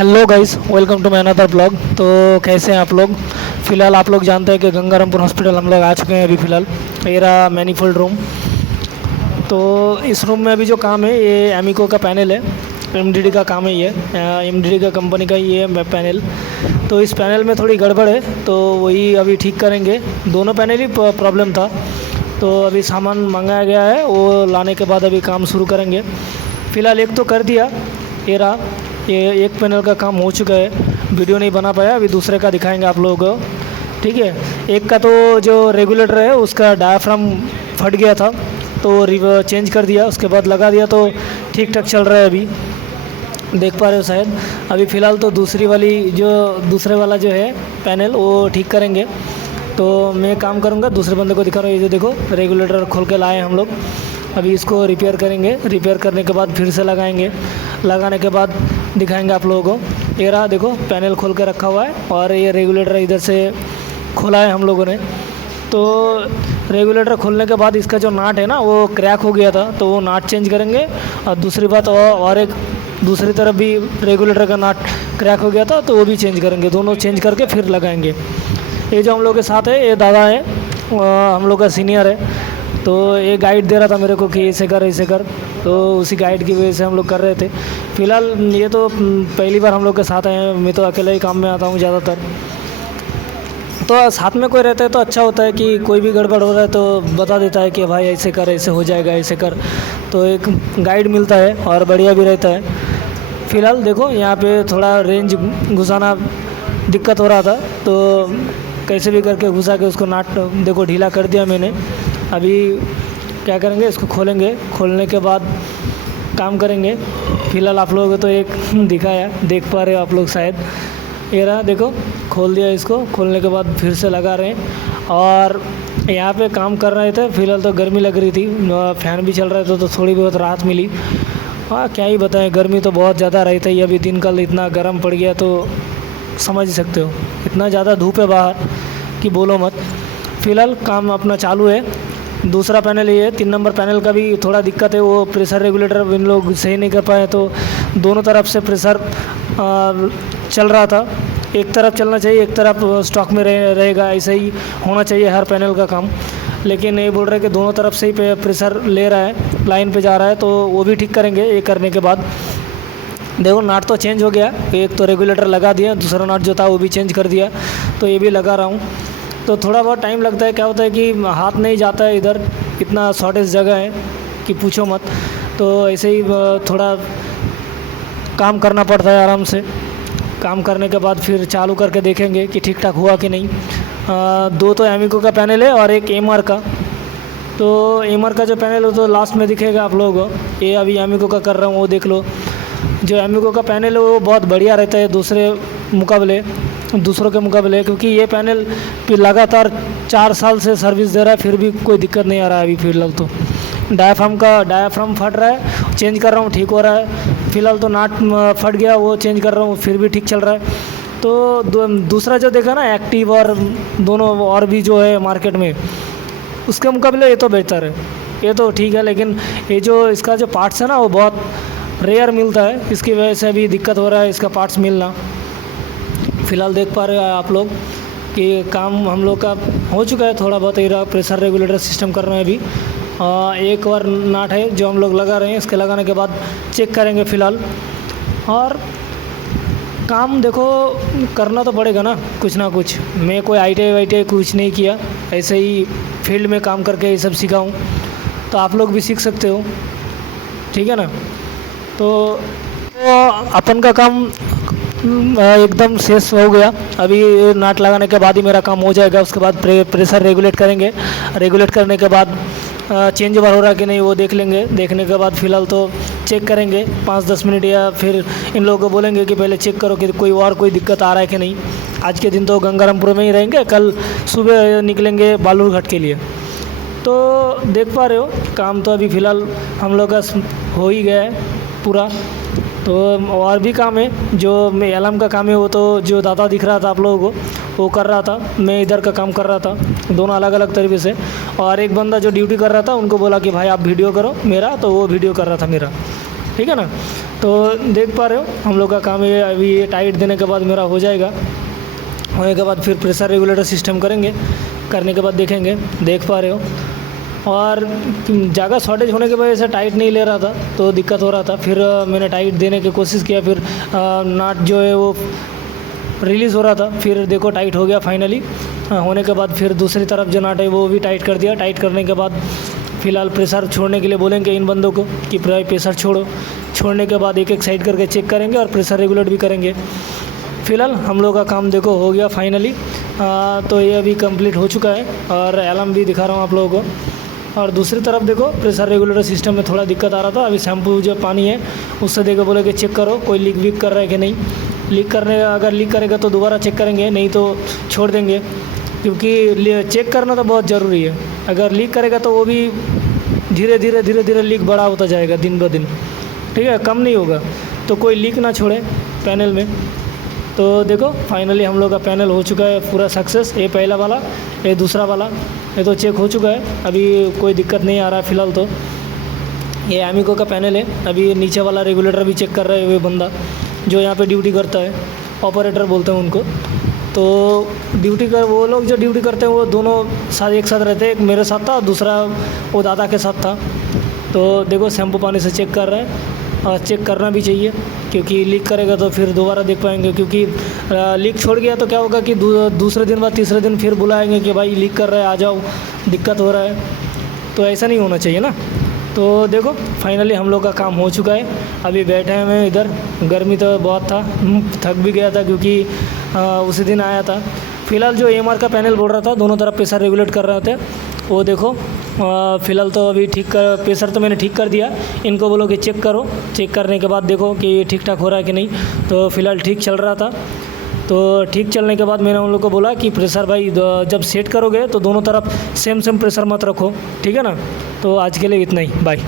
Hello guys, welcome to my another blog. तो कैसे हैं आप लोग? फ़िलहाल आप लोग जानते हैं कि गंगारामपुर हॉस्पिटल हम लोग आ चुके हैं अभी फ़िलहाल। ये रहा मैनीफोल्ड रूम। तो इस रूम में अभी जो काम है ये एमिको का पैनल है, एमडीडी का काम है। ये एमडीडी का कंपनी का ये है पैनल। तो इस पैनल में थोड़ी गड़बड़ है, तो वही अभी ठीक करेंगे। दोनों पैनल ही प्रॉब्लम था, तो अभी सामान मंगाया गया है, वो लाने के बाद अभी काम शुरू करेंगे। फ़िलहाल एक तो कर दिया, ये रहा। ये एक पैनल का काम हो चुका है, वीडियो नहीं बना पाया, अभी दूसरे का दिखाएंगे आप लोगों को। ठीक है, एक का तो जो रेगुलेटर है उसका डायाफ्राम फट गया था, तो चेंज कर दिया, उसके बाद लगा दिया, तो ठीक ठाक चल रहा है। अभी देख पा रहे हो शायद। अभी फ़िलहाल तो दूसरे वाला जो है पैनल वो ठीक करेंगे। तो मैं काम करूँगा, दूसरे बंदे को दिखा रहा हूँ। ये जो देखो रेगुलेटर खोल के लाए हम लोग, अभी इसको रिपेयर करेंगे। रिपेयर करने के बाद फिर से लगाएंगे, लगाने के बाद दिखाएंगे आप लोगों को। ये रहा, देखो पैनल खोल के रखा हुआ है, और ये रेगुलेटर इधर से खोला है हम लोगों ने। तो रेगुलेटर खोलने के बाद इसका जो नाट है ना वो क्रैक हो गया था, तो वो नाट चेंज करेंगे। और दूसरी बात, और एक दूसरी तरफ भी रेगुलेटर का नाट क्रैक हो गया था, तो वो भी चेंज करेंगे। दोनों चेंज करके फिर लगाएंगे। ये जो हम लोग के साथ है ये दादा है, हम लोग का सीनियर है। तो ये गाइड दे रहा था मेरे को कि ऐसे कर ऐसे कर, तो उसी गाइड की वजह से हम लोग कर रहे थे। फ़िलहाल ये तो पहली बार हम लोग के साथ आए हैं, मैं तो अकेले ही काम में आता हूँ ज़्यादातर। तो साथ में कोई रहता है तो अच्छा होता है कि कोई भी गड़बड़ हो रहा है तो बता देता है कि भाई ऐसे कर, ऐसे हो जाएगा, ऐसे कर। तो एक गाइड मिलता है और बढ़िया भी रहता है। फ़िलहाल देखो यहाँ पे थोड़ा रेंज घुसाना दिक्कत हो रहा था, तो कैसे भी करके घुसा के उसको नाट देखो ढीला कर दिया मैंने। अभी क्या करेंगे, इसको खोलेंगे, खोलने के बाद काम करेंगे। फ़िलहाल आप लोगों को तो एक दिखाया, देख पा रहे हो आप लोग शायद। ये रहा, देखो खोल दिया इसको, खोलने के बाद फिर से लगा रहे हैं। और यहाँ पे काम कर रहे थे, फ़िलहाल तो गर्मी लग रही थी, फ़ैन भी चल रहा था, तो थोड़ी बहुत राहत मिली। हाँ, क्या ही बताएं, गर्मी तो बहुत ज़्यादा रही थी। अभी दिन कल इतना गर्म पड़ गया, तो समझ ही सकते हो, इतना ज़्यादा धूप है बाहर कि बोलो मत। फ़िलहाल काम अपना चालू है। दूसरा पैनल ये है, 3 नंबर पैनल का भी थोड़ा दिक्कत है। वो प्रेशर रेगुलेटर इन लोग सही नहीं कर पाए, तो दोनों तरफ से प्रेशर चल रहा था। एक तरफ चलना चाहिए, एक तरफ स्टॉक में रहेगा, ऐसा ही होना चाहिए हर पैनल का काम। लेकिन ये बोल रहे हैं कि दोनों तरफ से ही प्रेशर ले रहा है, लाइन पे जा रहा है, तो वो भी ठीक करेंगे। ये करने के बाद देखो नाट तो चेंज हो गया, एक तो रेगुलेटर लगा दिया, दूसरा नाट जो था वो भी चेंज कर दिया, तो ये भी लगा रहा हूँ। तो थोड़ा बहुत टाइम लगता है, क्या होता है कि हाथ नहीं जाता है इधर, इतना शॉर्टेज जगह है कि पूछो मत। तो ऐसे ही थोड़ा काम करना पड़ता है आराम से। काम करने के बाद फिर चालू करके देखेंगे कि ठीक ठाक हुआ कि नहीं। 2 तो एमिको का पैनल है और एक एमआर का। तो एमआर का जो पैनल है तो लास्ट में दिखेगा आप लोगों को। ये अभी एमिको का कर रहा हूँ, वो देख लो। जो एमिको का पैनल है वो बहुत बढ़िया रहता है दूसरों के मुकाबले, क्योंकि ये पैनल भी लगातार 4 साल से सर्विस दे रहा है, फिर भी कोई दिक्कत नहीं आ रहा है अभी फ़िलहाल। तो डायाफ्राम फट रहा है, चेंज कर रहा हूँ, ठीक हो रहा है। फ़िलहाल तो नाट फट गया, वो चेंज कर रहा हूँ, फिर भी ठीक चल रहा है। तो दूसरा जो देखा ना एक्टिव, और दोनों और भी जो है मार्केट में, उसके मुकाबले ये तो बेहतर है, ये तो ठीक है। लेकिन ये जो इसका जो पार्ट्स है ना वो बहुत रेयर मिलता है, इसकी वजह से अभी दिक्कत हो रहा है इसका पार्ट्स मिलना। फ़िलहाल देख पा रहे हो आप लोग कि काम हम लोग का हो चुका है। थोड़ा बहुत एरा प्रेशर रेगुलेटर सिस्टम कर रहे हैं अभी। एक और नाट है जो हम लोग लगा रहे हैं, इसके लगाने के बाद चेक करेंगे फ़िलहाल। और काम देखो करना तो पड़ेगा ना कुछ ना कुछ। मैं कोई ITI कुछ नहीं किया, ऐसे ही फील्ड में काम करके ये सब सीखा हूँ, तो आप लोग भी सीख सकते हो, ठीक है ना। तो अपन का काम एकदम शेष हो गया। अभी नाट लगाने के बाद ही मेरा काम हो जाएगा। उसके बाद प्रेशर रेगुलेट करेंगे, रेगुलेट करने के बाद चेंज ओवर हो रहा कि नहीं वो देख लेंगे। देखने के बाद फ़िलहाल तो चेक करेंगे 5-10 मिनट, या फिर इन लोगों को बोलेंगे कि पहले चेक करो कि कोई दिक्कत आ रहा है कि नहीं। आज के दिन तो गंगारामपुर में ही रहेंगे, कल सुबह निकलेंगे बालूरघाट के लिए। तो देख पा रहे हो काम तो अभी फ़िलहाल हम लोग का हो ही गया है पूरा। तो और भी काम है, जो मैं एलम का काम है वो तो जो दादा दिख रहा था आप लोगों को वो कर रहा था, मैं इधर का काम कर रहा था, दोनों अलग अलग तरीके से। और एक बंदा जो ड्यूटी कर रहा था उनको बोला कि भाई आप वीडियो करो मेरा, तो वो वीडियो कर रहा था मेरा, ठीक है ना। तो देख पा रहे हो हम लोग का काम ये अभी ये टाइट देने के बाद मेरा हो जाएगा। होने के बाद फिर प्रेशर रेगुलेटर सिस्टम करेंगे, करने के बाद देखेंगे। देख पा रहे हो, और जगह शॉर्टेज होने की वजह से टाइट नहीं ले रहा था तो दिक्कत हो रहा था। फिर मैंने टाइट देने की कोशिश किया, फिर नाट जो है वो रिलीज़ हो रहा था, फिर देखो टाइट हो गया फाइनली। होने के बाद फिर दूसरी तरफ जो नाट है वो भी टाइट कर दिया। टाइट करने के बाद फ़िलहाल प्रेशर छोड़ने के लिए बोलेंगे इन बंदों को कि प्रेशर छोड़ो। छोड़ने के बाद एक एक साइड करके चेक करेंगे और प्रेशर रेगुलेट भी करेंगे। फ़िलहाल हम लोग का काम देखो हो गया फाइनली। तो ये अभी कंप्लीट हो चुका है और अलार्म भी दिखा रहा हूँ आप लोगों को। और दूसरी तरफ देखो प्रेशर रेगुलेटर सिस्टम में थोड़ा दिक्कत आ रहा था। अभी शैम्पू जो पानी है उससे देखो बोले कि चेक करो कोई लीक वीक कर रहा है कि नहीं। अगर लीक करेगा तो दोबारा चेक करेंगे, नहीं तो छोड़ देंगे, क्योंकि चेक करना तो बहुत ज़रूरी है। अगर लीक करेगा तो वो भी धीरे धीरे लीक बड़ा होता जाएगा दिन ब दिन, ठीक है, कम नहीं होगा। तो कोई लीक ना छोड़े पैनल में। तो देखो फाइनली हम लोग का पैनल हो चुका है पूरा सक्सेस। ये पहला वाला, ये दूसरा वाला, ये तो चेक हो चुका है, अभी कोई दिक्कत नहीं आ रहा है फ़िलहाल। तो ये एमिको का पैनल है। अभी नीचे वाला रेगुलेटर भी चेक कर रहा है वो बंदा जो यहाँ पे ड्यूटी करता है, ऑपरेटर बोलते हैं उनको। तो ड्यूटी कर वो लोग जो ड्यूटी करते हैं वो दोनों साथ एक साथ रहते हैं। एक मेरे साथ था और दूसरा वो दादा के साथ था। तो देखो शैम्पू पानी से चेक कर रहे हैं, और चेक करना भी चाहिए, क्योंकि लीक करेगा तो फिर दोबारा देख पाएंगे। क्योंकि लीक छोड़ गया तो क्या होगा कि दूसरे दिन बाद तीसरे दिन फिर बुलाएंगे कि भाई लीक कर रहा है, आ जाओ, दिक्कत हो रहा है। तो ऐसा नहीं होना चाहिए ना। तो देखो फाइनली हम लोग का काम हो चुका है। अभी बैठे हैं मैं इधर, गर्मी तो बहुत था, थक भी गया था क्योंकि उसी दिन आया था। फ़िलहाल जो EMR का पैनल बोल रहा था दोनों तरफ प्रेशर रेगुलेट कर रहे थे, वो देखो फ़िलहाल तो अभी प्रेशर तो मैंने ठीक कर दिया। इनको बोलो कि चेक करो, चेक करने के बाद देखो कि ये ठीक ठाक हो रहा है कि नहीं। तो फ़िलहाल ठीक चल रहा था। तो ठीक चलने के बाद मैंने उन लोग को बोला कि प्रेशर भाई जब सेट करोगे तो दोनों तरफ सेम प्रेशर मत रखो, ठीक है ना। तो आज के लिए इतना ही, बाय।